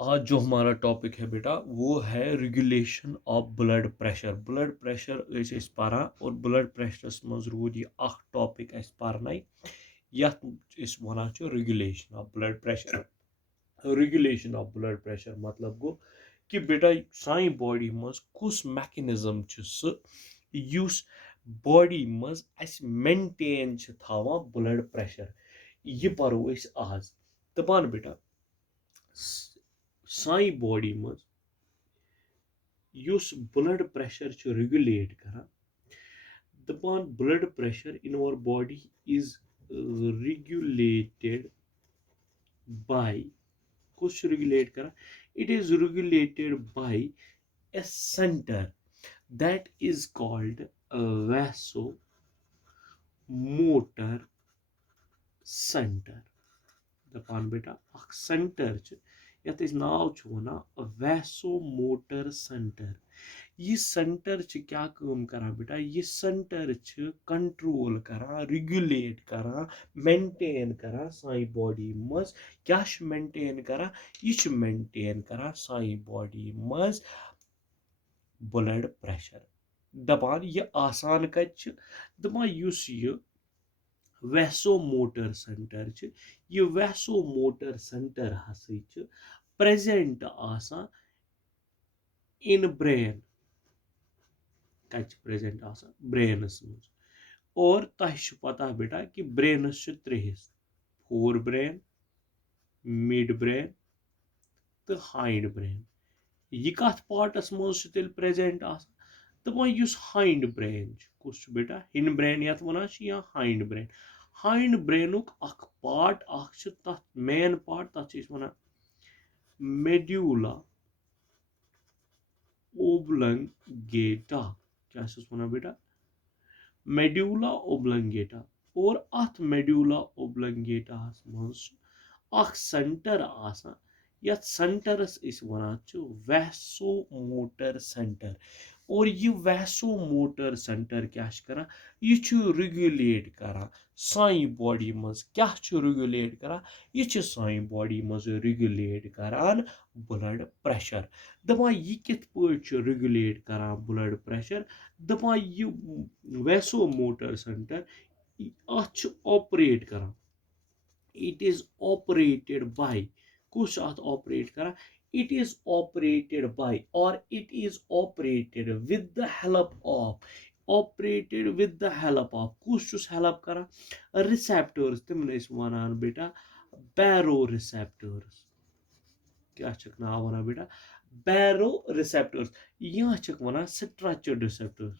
आज जो हमारा टॉपिक है बेटा वो है regulation of blood pressure. Blood pressure पारान और ब्लड प्रेशरस मज रूद यह टॉपिक पारन यथ वन regulation of blood pressure. Regulation of blood pressure मतलब गो कि बेटा सानी बॉडी मज कुस मैकेनिज्म सह युस बॉडी मज मेंटेन थवान ब्लड प्रेशर। यह परो आज दपान बेटा सानी बॉडी मज युस ब्लड प्रेशर रेगुलेट करान दपान blood pressure in our body is regulated by कुछ रेगुलेट करा it is regulated by a center that is called a vasomotor center। दपान बेटा अख सेंटर यथ नाव वन वैसोमोटर सेंटर। यह सेंटर क्या काम करा बेटा यह सेंटर कंट्रोल करा रेगुलेट करा मेंटेन करा साई बॉडी मज क्या मेंटेन करा यह मेंटेन करा साई बॉडी मज ब्लड प्रेशर। दपान यह आसान कत दपान युस यह वैसोमोटर सेंटर यह वैसोमोटर सेंटर हसा प्रेजेंट आसान इन ब्रेन कत प्रेजेंट आसान ब्रेनस मज। और तह पता बेटा कि ब्रेनस त्रे हिस्स फोर ब्रेन मिड ब्रेन तो हाइंड ब्रेन। यह कत पार्टस मज तेल प्रेजेंट आसान दपान युस हाइंड ब्रेन कुछ बेटा हिंड ब्रेन यथ वन या हाइंड ब्रेन। हाइंड ब्रेनुक अख पार्ट तथ मेन पार्ट तथ वन मेड्यूला ओब्लंगेटा। क्या वन बेटा मेड्यूला ओब्लंगेटा। और अथ मेड्यूला ओब्लंगेटा मज अख सेंटर आसान यथ सेंटरस वन वैसोमोटर सेंटर। और यह वैसोमोटर सेंटर क्या करा यह रेगुलेट करा साई बॉडी मज क्या रेगुलेट करा यह साई बॉडी मज रेगुलेट करान ब्लड प्रेशर। दपान यह कित पे रेगुलेट करा ब्लड प्रेशर दपान यह वैसोमोटर सेंटर अथ ऑपरेट करा it is operated by कुछ अथ ऑपरेट करा it is operated by or it is operated with the help of operated with the help of कुछ help करा receptors तिमन वनान बेटा बैरो receptors। क्या नाव वन बेटा बैरो receptors या वन structured receptors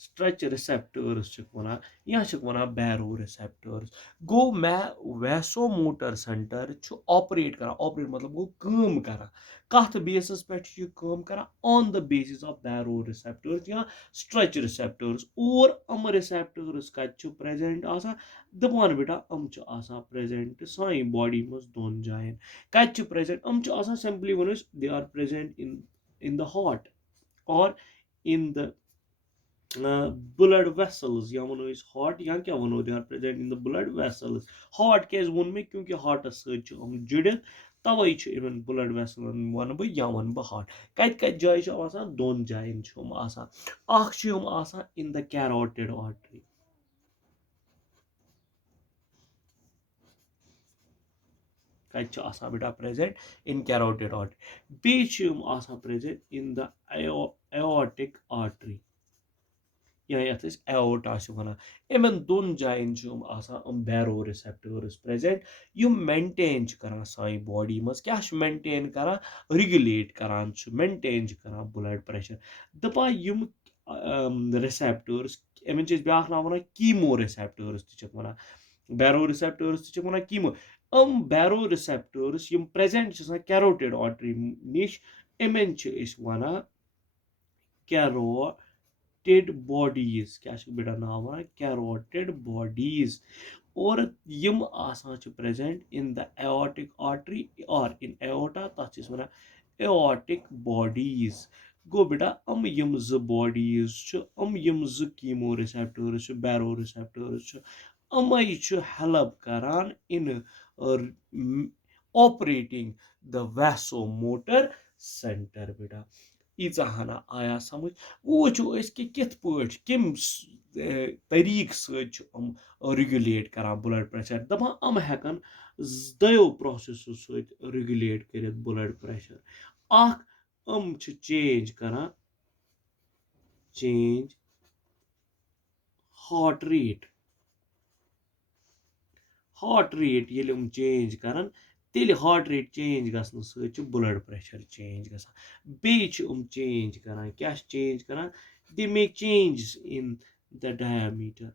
स्ट्रेच रिसेप्टर्स वन या वन बैरो रिसेप्टर्स। गो मैं वैसोमोटर सेंटर ऑपरेट करा ऑपरेट मतलब गो काम करा कथ बेसिस पे काम करा on the basis of baro receptors या स्ट्रेच रिसेप्टर्स। और अम रिसेप्टर्स कत प्रेजेंट आसान दपान बेटा अम प्रेजेंट साई बॉडी मज दोन जायन कत प्रेजेंट अम सिंपली वन they are present in the heart और इन द blood vessels या वनो इस हार्ट या क्या वनो they are present in the blood vessels. Heart क्या वोन मे क्योंकि हार्टस सम जुड़ित तवे इवन ब्लड वेसल वन बह या वन बह हार्ट कत कत जाय आसान दोन जायन आसान आसान इन द कैरोटिड आर्टरी कत आसान बेटा प्रेजेंट इन कैरोटिड आर्टरी बे present in the aortic artery या यथ एओर्टा वन इन दोन जायन बैरो रिसेप्टर्स प्रेजेंट यम मेंटेन करान साई बॉडी मज क्या मेंटेन करान रेगुलेट करान मेंटेन करान ब्लड प्रेशर। दपा यम रिसेप्टर्स अमिन ब्या नाव one chemo receptors one baro receptors one chemo. बैरो रिसेप्टर्स यम प्रेजेंट कैरोटिड आर्टरी निश इमन वन कैरोटिड बॉडीज क्या बेटा नाव कैरोटिड बॉडीज। और यम आसान present in the aortic artery और इन एओर्टा तथ वन एओर्टिक बॉडीज। गो बेटा यम बॉडीज यम कीमो रिसेप्टर्स बैरो रिसेप्टर्स अमे हेल्प करान इन operating the vasomotor center बेटा ईचा हना आया समझ वो कि कित पट किम तरीक सम रेगुलेट करान ब्लड प्रेशर दपान हम हेकन दयो प्रोसेसो सत रेगुलेट कर ब्लड प्रेशर अख हम चेंज करान change heart rate heart rate ये चेंज करान तेल हार्ट रेट चेंज गसन सत ब्लड प्रेशर चेंज गसान बेम चेंज करान क्या चेंज करान they make change in the diameter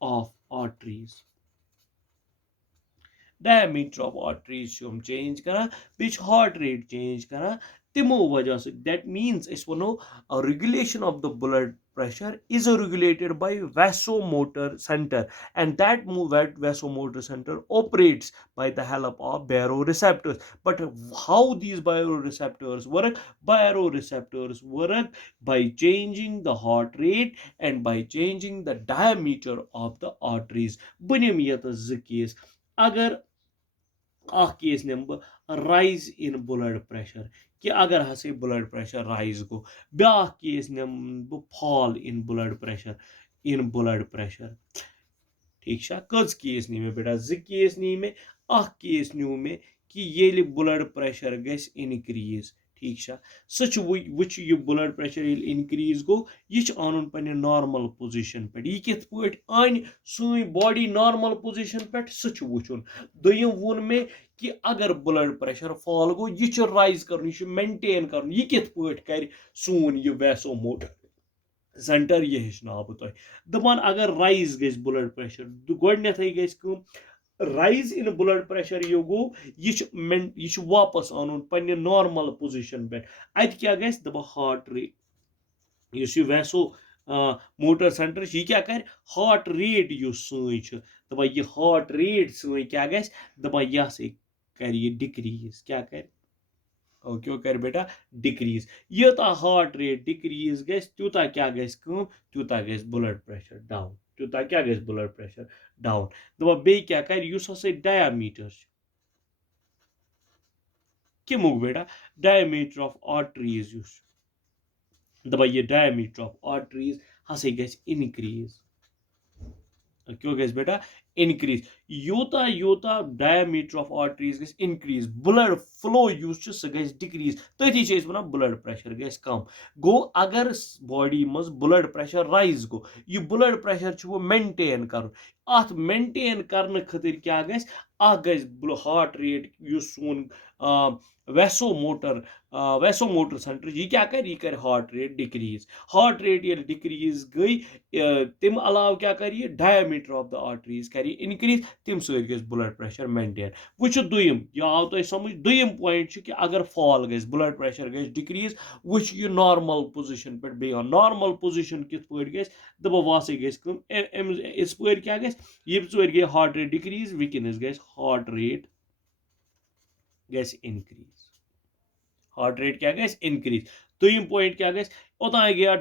of arteries diameter of arteries change करा which heart rate change करा तमो वजह से that means इस वनो a regulation of the blood pressure is regulated by vasomotor center and that vasomotor center operates by the help of baroreceptors but how these baroreceptors work by changing the heart rate and by changing the diameter of the arteries bunim yet zikis अगर case निम rise in blood pressure कि अगर हसे blood pressure rise गो ब्या case निम fall in blood pressure ठीक कज case नी मे बेटा केस नी मे केस न्यू मे कि ये ब्लड प्रेशर गस इनक्रीज ठीक सह वो ब्लड प्रेशर इनक्रीज गो यह अन पे नॉर्मल पोजिशन पे यह कित पे अन सुई बॉडी नॉर्मल पोजिशन पे सह वुन दोम वोन मे कि अगर ब्लड प्रेशर फॉल गो यह राइज कर मेंटेन कर यह कित पे कर सून यह वैसोमोटर सेंटर यह हेचना बह तुह दपान अगर राइज गस ब्लड प्रेशर गोडनेथ गस राइज इन ब्लड प्रेशर ये गो यह वापस अन पे नॉर्मल पोजिशन पे अत क्या गस दपा हार्ट रेट इस वैसो मोटर सेंटर यह क्या कर हार्ट रेट सुई दपा यह हार्ट रेट सुई क्या गस दपा यह कर डिक्रीज क्या कर क्यों कर बेटा डिक्रीज यूता हार्ट रेट डिक्रीज गस तूता क्या गस तूता गस ब्लड प्रेशर डाउन तूता क्या गस ब्लड प्रेशर डाउन दपा बे क्या कर युस हसे डायमीटर किमुक बेटा डायमीटर ऑफ आर्टरीज युस दपा ये डायमीटर ऑफ आर्टरीज हसे गस इनक्रीज क्यों गस बेटा इनक्रीज यूता यूता डायमीटर ऑफ आर्टरीज गस इनक्रीज ब्लड फ्लो युस सह गस डिक्रीज तथी वन ब्लड प्रेशर गस कम गो अगर बॉडी मज ब्लड प्रेशर राइज गो यह ब्लड प्रेशर वो मेंटेन कर अत मेंटेन करने खतर क्या गस हार्ट रेट युस सोन वैसोमोटर सेंटर यह क्या कर हार्ट रेट ये डिक्रीज गई तम अलाव क्या कर डायमीटर ऑफ द आर्टरीज कर इनक्रीज तम सत ब्लड प्रेशर मेंटेन वो दुम यह आव तुम समझ दुम पॉइंट कि अगर फॉल गस ब्लड प्रेशर गस डिक्रीज वो यह नॉर्मल पोजिशन पे बे नॉर्मल पोजिशन कित पे गस दपा वासे गस इस पे क्या गस ये गई हार्ट रेट डिक्रीज विकनस गस हार्ट रेट गस इनक्रीज हार्ट रेट क्या गस इनक्रीज दुम पॉइंट क्या गस ओतान गया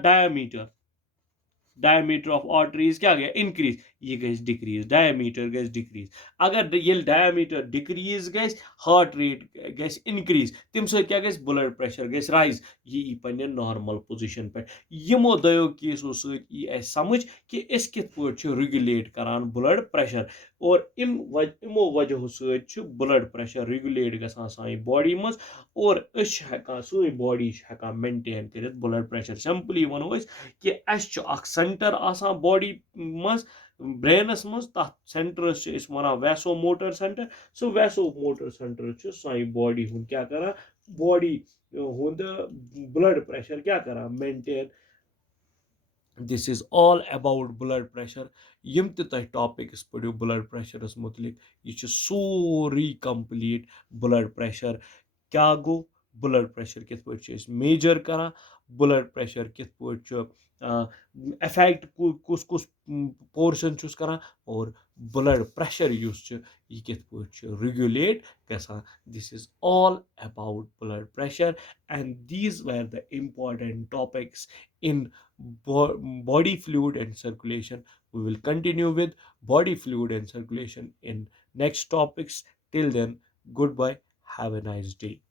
डायमीटर ऑफ आर्टरीज क्या गया इनक्रीज ये गस डिक्रीज डायमीटर गस डिक्रीज अगर ये डायमीटर डिक्रीज गस हार्ट रेट गस इनक्रीज तम क्या गस ब्लड प्रेशर गस राइज ये पे नॉर्मल पोजिशन पे यमो दो केसों सत समझ कि इस कित पे रेगुलेट करान ब्लड प्रेशर और इमो वजहों सत ब्लड प्रेशर रेगुलेट गसान सानी बॉडी मज और सही बॉडी मेंटेन कर ब्लड प्रेशर सिंपली वनो कि सेंटर आसान बॉडी मज ब्रेनस मज तथ सेंटरस वन वैसोमोटर सेंटर सो वैसोमोटर सेंटर सानी बॉडी हूं क्या करा बॉडी हुंद ब्लड प्रेशर क्या करा maintain this is all about blood pressure यम तुम टॉपिक्स पढ़ो ब्लड प्रेशरस मुतलिक यह सोरी कंप्लीट ब्लड प्रेशर क्या गो ब्लड प्रेशर कित पे मेजर करा ब्लड प्रेशर कित पे इफेक्ट कुस कुस पोर्शन करा और ब्लड प्रेशर यह कित पे रेगुलेट गसान this is all about blood pressure and these were the important topics in body fluid and circulation. We will continue with body fluid and circulation in next topics. Till then, goodbye. Have a nice day.